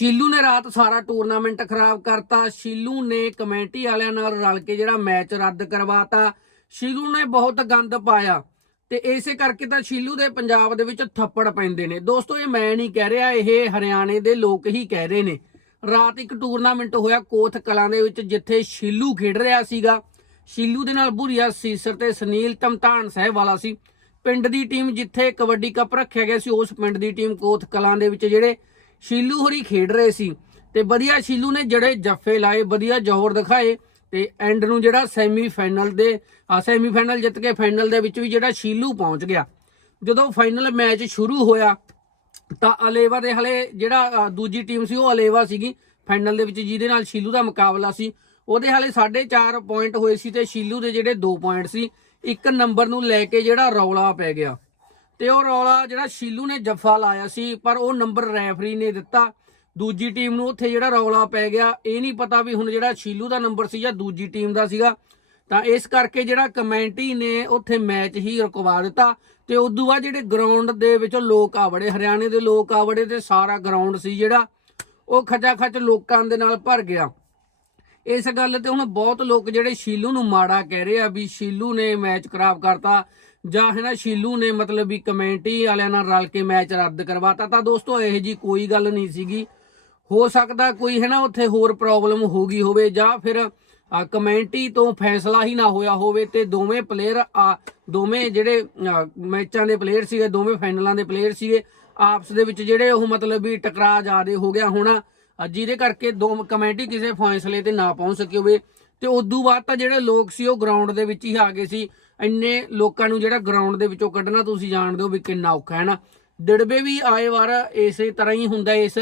ਸ਼ੀਲੂ ਨੇ ਰਾਤ ਸਾਰਾ ਟੂਰਨਾਮੈਂਟ ਖਰਾਬ ਕਰਤਾ। ਸ਼ੀਲੂ ਨੇ ਕਮੇਟੀ ਵਾਲਿਆਂ ਨਾਲ ਰਲ ਕੇ ਜਿਹੜਾ ਮੈਚ ਰੱਦ ਕਰਵਾਤਾ। ਸ਼ੀਲੂ ਨੇ ਬਹੁਤ ਗੰਦ ਪਾਇਆ। ਤੇ ਇਸੇ ਕਰਕੇ ਤਾਂ ਸ਼ੀਲੂ ਦੇ ਪੰਜਾਬ ਦੇ ਵਿੱਚ ਥੱਪੜ ਪੈਂਦੇ ਨੇ। ਦੋਸਤੋ, ਇਹ ਮੈਂ ਨਹੀਂ ਕਹਿ ਰਿਹਾ, ਇਹ ਹਰਿਆਣੇ ਦੇ ਲੋਕ ਹੀ ਕਹਿ ਰਹੇ ਨੇ। ਰਾਤ ਇੱਕ ਟੂਰਨਾਮੈਂਟ ਹੋਇਆ ਕੋਥ ਕਲਾਂ ਦੇ ਵਿੱਚ, ਜਿੱਥੇ ਸ਼ੀਲੂ ਖੇਡ ਰਿਹਾ ਸੀਗਾ। ਸ਼ੀਲੂ ਦੇ ਨਾਲ ਬੁਰੀਆ ਸੀਸਰ ਤੇ ਸੁਨੀਲ ਤਮਤਾਨ ਸਾਹਿਬ ਵਾਲਾ ਸੀ। ਪਿੰਡ ਦੀ ਟੀਮ ਜਿੱਥੇ ਕਬੱਡੀ ਕੱਪ ਰੱਖਿਆ ਗਿਆ ਸੀ, ਉਸ ਪਿੰਡ ਦੀ ਟੀਮ ਕੋਥ ਕਲਾਂ ਦੇ ਵਿੱਚ ਜਿਹੜੇ ਸ਼ੀਲੂ ਹੋਰੀ ਖੇਡ ਰਹੇ ਸੀ ਤੇ ਵਧੀਆ ਸ਼ੀਲੂ ਨੇ ਜਿਹੜੇ ਜੱਫੇ ਲਾਏ, ਵਧੀਆ ਜ਼ੋਹਰ ਦਿਖਾਏ ਤੇ ਐਂਡ ਨੂੰ ਜਿਹੜਾ ਸੈਮੀ ਫਾਈਨਲ ਦੇ ਸੈਮੀ ਫਾਈਨਲ ਜਿੱਤ ਕੇ ਫਾਈਨਲ ਦੇ ਵਿੱਚ ਵੀ ਜਿਹੜਾ ਸ਼ੀਲੂ ਪਹੁੰਚ ਗਿਆ। ਜਦੋਂ ਫਾਈਨਲ ਮੈਚ ਸ਼ੁਰੂ ਹੋਇਆ ਤਾਂ ਅਲੇਵਾ ਦੇ ਹਲੇ ਜਿਹੜਾ ਦੂਜੀ ਟੀਮ ਸੀ ਉਹ ਅਲੇਵਾ ਸੀਗੀ। ਫਾਈਨਲ ਦੇ ਵਿੱਚ ਜਿਹਦੇ ਨਾਲ ਸ਼ੀਲੂ ਦਾ ਮੁਕਾਬਲਾ ਸੀ, ਉਹਦੇ ਹਲੇ 4.5 ਪੁਆਇੰਟ ਹੋਏ ਸੀ ਤੇ ਸ਼ੀਲੂ ਦੇ ਜਿਹੜੇ 2 ਪੁਆਇੰਟ ਸੀ, ਇੱਕ ਨੰਬਰ ਨੂੰ ਲੈ ਕੇ ਜਿਹੜਾ ਰੌਲਾ ਪੈ ਗਿਆ। ਤੇ ਉਹ ਰੌਲਾ ਜਿਹੜਾ ਸ਼ੀਲੂ ਨੇ ਜੱਫਾ ਲਾਇਆ ਸੀ, ਪਰ ਉਹ ਨੰਬਰ ਰੈਫਰੀ ਨੇ ਦਿੱਤਾ। ਦੂਜੀ ਟੀਮ ਨੂੰ ਉੱਥੇ ਜਿਹੜਾ ਰੌਲਾ ਪੈ ਗਿਆ, ਇਹ ਨਹੀਂ ਪਤਾ ਵੀ ਹੁਣ ਜਿਹੜਾ ਸ਼ੀਲੂ ਦਾ ਨੰਬਰ ਸੀ ਜਾਂ ਦੂਜੀ ਟੀਮ ਦਾ ਸੀਗਾ। ਤਾਂ ਇਸ ਕਰਕੇ ਜਿਹੜਾ ਕਮੈਂਟੀ ਨੇ ਉੱਥੇ ਮੈਚ ਹੀ ਰੁਕਵਾ ਦਿੱਤਾ ਤੇ ਤੋਂ ਬਾਅਦ ਜਿਹੜੇ ਗਰਾਊਂਡ ਦੇ ਵਿੱਚ ਲੋਕ ਆਵੜੇ ਹਰਿਆਣੇ ਦੇ ਲੋਕ ਆਵੜੇ ਤੇ ਸਾਰਾ ਗਰਾਊਂਡ ਸੀ ਜਿਹੜਾ, ਉਹ ਖਚਾ ਖਚ ਲੋਕਾਂ ਦੇ ਨਾਲ ਭਰ ਗਿਆ। ਇਸ ਗੱਲ ਤੇ ਹੁਣ ਬਹੁਤ ਲੋਕ ਜਿਹੜੇ ਸ਼ੀਲੂ ਨੂੰ ਮਾੜਾ ਕਹਿ ਰਹੇ ਆ ਵੀ ਸ਼ੀਲੂ ਨੇ ਮੈਚ ਖਰਾਬ ਕਰਤਾ, ਜਾਂ ਹੈ ਨਾ ਸ਼ੀਲੂ ਨੇ ਮਤਲਬ ਵੀ ਕਮੈਂਟੀ ਵਾਲਿਆਂ ਨਾਲ ਰਲ ਕੇ ਮੈਚ ਰੱਦ ਕਰਵਾਤਾ, ਤਾਂ ਦੋਸਤੋ ਇਹੋ ਜੀ ਕੋਈ ਗੱਲ ਨਹੀਂ ਸੀਗੀ। ਹੋ ਸਕਦਾ ਕੋਈ ਹੈ ਨਾ ਉੱਥੇ ਹੋਰ ਪ੍ਰੋਬਲਮ ਹੋ ਗਈ ਹੋਵੇ, ਜਾਂ ਫਿਰ ਕਮੈਂਟੀ ਤੋਂ ਫੈਸਲਾ ਹੀ ਨਾ ਹੋਇਆ ਹੋਵੇ ਤੇ ਦੋਵੇਂ ਪਲੇਅਰ ਦੋਵੇਂ ਜਿਹੜੇ ਮੈਚਾਂ ਦੇ ਪਲੇਅਰ ਸੀਗੇ, ਦੋਵੇਂ ਫਾਈਨਲਾਂ ਦੇ ਪਲੇਅਰ ਸੀਗੇ, ਆਪਸ ਦੇ ਵਿੱਚ ਜਿਹੜੇ ਉਹ ਮਤਲਬ ਵੀ ਟਕਰਾਅ ਜ਼ਿਆਦੇ ਹੋ ਗਿਆ ਹੋਣਾ। ਜਿਹਦੇ ਕਰਕੇ ਦੋ ਕਮੇਟੀ ਕਿਸੇ ਫੈਸਲੇ ਤੇ ਨਾ ਪਹੁੰਚ ਸਕੀ ਹੋਵੇ। ਤੇ ਉਦੋਂ ਬਾਅਦ ਤਾਂ ਜਿਹੜੇ ਲੋਕ ਸੀ, ਉਹ ਗਰਾਊਂਡ ਦੇ ਵਿੱਚ ਹੀ ਆ ਗਏ ਸੀ। ਇੰਨੇ ਲੋਕਾਂ ਨੂੰ ਜਿਹੜਾ ਗਰਾਊਂਡ ਦੇ ਵਿੱਚੋਂ ਕੱਢਣਾ ਤੁਸੀਂ ਜਾਣਦੇ ਹੋ ਵੀ ਕਿੰਨਾ ਔਖਾ ਹੈ ਨਾ। ਦਿੜਬੇ ਵੀ ਆਏ ਵਾਰ ਇਸੇ ਤਰ੍ਹਾਂ ਹੀ ਹੁੰਦਾ ਇਸ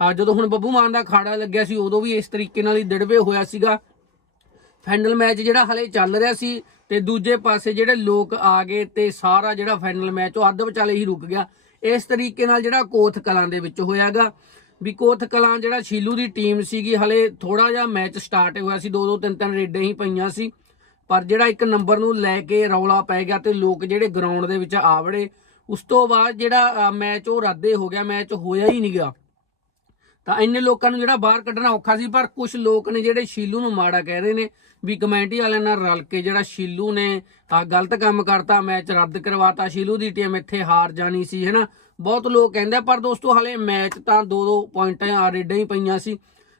ਜਦੋਂ ਹੁਣ ਬੱਬੂ ਮਾਨ ਦਾ ਖਾੜਾ ਲੱਗਿਆ ਸੀ, ਉਦੋਂ ਵੀ ਇਸ ਤਰੀਕੇ ਨਾਲ ਹੀ ਦਿੜਬੇ ਹੋਇਆ ਸੀਗਾ। ਫਾਈਨਲ ਮੈਚ ਜਿਹੜਾ ਹਲੇ ਚੱਲ ਰਿਹਾ ਸੀ ਤੇ ਦੂਜੇ ਪਾਸੇ ਜਿਹੜੇ ਲੋਕ ਆ ਗਏ ਤੇ ਸਾਰਾ ਜਿਹੜਾ ਫਾਈਨਲ ਮੈਚ ਉਹ ਅੱਧ ਵਿਚਾਲੇ ਹੀ ਰੁਕ ਗਿਆ। ਇਸ ਤਰੀਕੇ ਨਾਲ ਜਿਹੜਾ ਕੋਥ ਕਲਾਂ ਦੇ ਵਿੱਚ ਹੋਇਆਗਾ। ਵੀ ਕੋਥ ਕਲਾਂ ਜਿਹੜਾ ਸ਼ੀਲੂ ਦੀ ਟੀਮ ਸੀਗੀ, ਹਲੇ ਥੋੜਾ ਜਿਹਾ ਮੈਚ ਸਟਾਰਟ ਹੋਇਆ ਸੀ ਦੋ ਦੋ ਤਿੰਨ ਤਿੰਨ ਰੇਡਾਂ ਹੀ ਪਈਆਂ ਸੀ। ਪਰ ਜਿਹੜਾ ਇੱਕ ਨੰਬਰ ਨੂੰ ਲੈ ਕੇ ਰੌਲਾ ਪੈ ਗਿਆ ਤੇ ਲੋਕ ਜਿਹੜੇ ਗਰਾਊਂਡ ਦੇ ਵਿੱਚ ਆਵੜੇ ਉਸ ਤੋਂ ਬਾਅਦ ਜਿਹੜਾ ਮੈਚ ਉਹ ਰੱਦੇ ਹੋ ਗਿਆ ਮੈਚ ਹੋਇਆ ਹੀ ਨਹੀਂ ਗਿਆ। ਤਾਂ ਇੰਨੇ ਲੋਕਾਂ ਨੂੰ ਜਿਹੜਾ ਬਾਹਰ ਕੱਢਣਾ ਔਖਾ ਸੀ, ਪਰ ਕੁਝ ਲੋਕ ਨੇ ਜਿਹੜੇ ਸ਼ੀਲੂ ਨੂੰ ਮਾੜਾ ਕਹਿ ਰਹੇ ਨੇ ਵੀ ਕਮੇਟੀ ਵਾਲਿਆਂ ਨਾਲ ਰਲ ਕੇ ਜਿਹੜਾ ਸ਼ੀਲੂ ਨੇ ਗਲਤ ਕੰਮ ਕਰਤਾ, ਮੈਚ ਰੱਦ ਕਰਵਾਤਾ, ਸ਼ੀਲੂ ਦੀ ਟੀਮ ਇੱਥੇ ਹਾਰ ਜਾਣੀ ਸੀ, ਹੈਨਾ? ਬਹੁਤ ਲੋਕ ਕਹਿੰਦੇ ਪਰ ਦੋਸਤੋ, ਹਲੇ ਮੈਚ ਤਾਂ ਦੋ ਦੋ ਪੁਆਇੰਟਾਂ ਆ ਰੇਡਾਂ ਹੀ ਪਈਆਂ ਸੀ।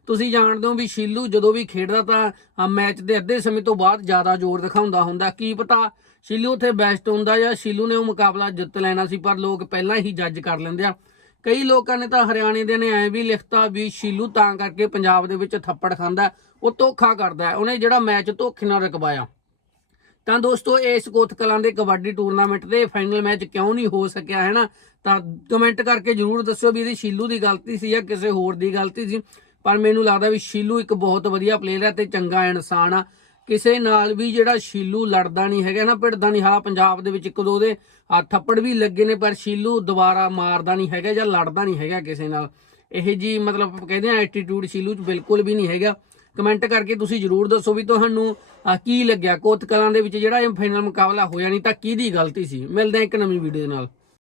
ਤੁਸੀਂ ਜਾਣਦੇ ਹੋ ਵੀ ਸ਼ੀਲੂ ਜਦੋਂ ਵੀ ਖੇਡਦਾ ਤਾਂ ਮੈਚ ਦੇ ਅੱਧੇ ਸਮੇਂ ਤੋਂ ਬਾਅਦ ਜ਼ਿਆਦਾ ਜ਼ੋਰ ਦਿਖਾਉਂਦਾ ਹੁੰਦਾ। ਕੀ ਪਤਾ ਸ਼ੀਲੂ ਉੱਥੇ ਬੈਸਟ ਹੁੰਦਾ ਜਾਂ ਸ਼ੀਲੂ ਨੇ ਉਹ ਮੁਕਾਬਲਾ ਜਿੱਤ ਲੈਣਾ ਸੀ, ਪਰ ਲੋਕ ਪਹਿਲਾਂ ਹੀ ਜੱਜ ਕਰ ਲੈਂਦੇ ਆ। ਕਈ ਲੋਕਾਂ ਨੇ ਤਾਂ ਹਰਿਆਣੇ ਦੇ ਨੇ ਐ ਵੀ ਲਿਖਤਾ ਵੀ ਸ਼ੀਲੂ ਤਾਂ ਕਰਕੇ ਪੰਜਾਬ ਦੇ ਵਿੱਚ ਥੱਪੜ ਖਾਂਦਾ ਉਹ ਧੋਖਾ ਕਰਦਾ ਉਹਨੇ ਜਿਹੜਾ ਮੈਚ ਧੋਖੇ ਨਾਲ ਰਕਵਾਇਆ। ਤਾਂ ਦੋਸਤੋ, ਇਸ ਕੋਥ ਕਲਾਂ ਦੇ ਕਬੱਡੀ ਟੂਰਨਾਮੈਂਟ ਦੇ ਫਾਈਨਲ ਮੈਚ ਕਿਉਂ ਨਹੀਂ ਹੋ ਸਕਿਆ, ਹੈ ਨਾ? ਤਾਂ ਕਮੈਂਟ ਕਰਕੇ ਜਰੂਰ ਦੱਸਿਓ ਵੀ ਇਹਦੀ ਸ਼ੀਲੂ ਦੀ ਗਲਤੀ ਸੀ ਜਾਂ ਕਿਸੇ ਹੋਰ ਦੀ ਗਲਤੀ ਸੀ। ਪਰ ਮੈਨੂੰ ਲੱਗਦਾ ਵੀ ਸ਼ੀਲੂ ਇੱਕ ਬਹੁਤ ਵਧੀਆ ਪਲੇਅਰ ਹੈ ਤੇ ਚੰਗਾ ਇਨਸਾਨ ਆ। ਕਿਸੇ ਨਾਲ ਵੀ ਜਿਹੜਾ ਸ਼ੀਲੂ ਲੜਦਾ ਨਹੀਂ ਹੈਗਾ ਨਾ, ਭਿੜਦਾ ਨਹੀਂ। ਹਾਂ, ਪੰਜਾਬ ਦੇ ਵਿੱਚ ਇੱਕ ਦੋ ਦੇ ਥੱਪੜ ਵੀ ਲੱਗੇ ਨੇ, ਪਰ ਸ਼ੀਲੂ ਦੁਬਾਰਾ ਮਾਰਦਾ ਨਹੀਂ ਹੈਗਾ ਜਾਂ ਲੜਦਾ ਨਹੀਂ ਹੈਗਾ ਕਿਸੇ ਨਾਲ। ਇਹ ਜੀ ਮਤਲਬ ਕਹਿੰਦੇ ਆ ਐਟੀਟਿਊਡ ਸ਼ੀਲੂ ਚ ਬਿਲਕੁਲ ਵੀ ਨਹੀਂ ਹੈਗਾ। ਕਮੈਂਟ ਕਰਕੇ ਤੁਸੀਂ ਜਰੂਰ ਦੱਸੋ ਵੀ ਤੁਹਾਨੂੰ ਕੀ ਲੱਗਿਆ। ਕੋਤ ਕਲਾਂ ਦੇ ਵਿੱਚ ਜਿਹੜਾ ਇਹ ਫਾਈਨਲ ਮੁਕਾਬਲਾ ਹੋਇਆ ਨਹੀਂ, ਤਾਂ ਕਿਹਦੀ ਗਲਤੀ ਸੀ? ਮਿਲਦੇ ਆ ਇੱਕ ਨਵੀਂ ਵੀਡੀਓ ਦੇ ਨਾਲ।